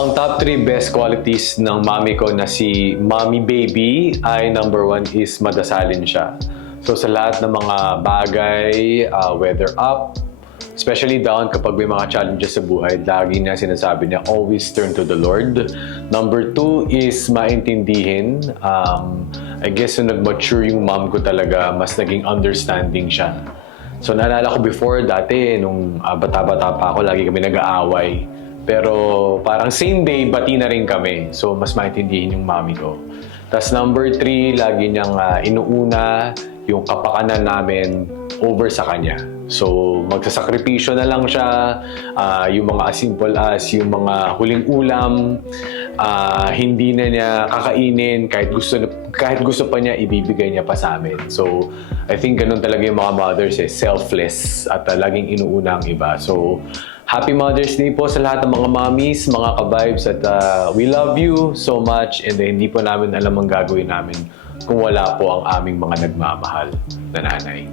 ang top 3 best qualities ng mommy ko na si Mommy Baby ay number 1 is madasalin siya. So sa lahat ng mga bagay, whether up, especially down kapag may mga challenges sa buhay, lagi niya sinasabi niya, always turn to the Lord. Number 2 is maintindihin. I guess nung nag-mature yung mom ko talaga, mas naging understanding siya. So naalala ko before, dati, nung bata-bata pa ako, lagi kami nag-aaway. Pero parang same day, bati na rin kami. So mas maintindihin yung mami ko. Tapos number 3, lagi niyang inuuna yung kapakanan namin over sa kanya. So magsasakripisyo na lang siya, yung mga as simple as yung mga huling ulam, hindi na niya kakainin kahit gusto pa niya, ibibigay niya pa sa amin. So I think ganun talaga yung mga mothers, selfless at laging inuuna ang iba. So Happy Mother's Day po sa lahat ng mga mommies, mga ka-vibes, at we love you so much, and hindi po namin alam ang gagawin namin kung wala po ang aming mga nagmamahal na nanay.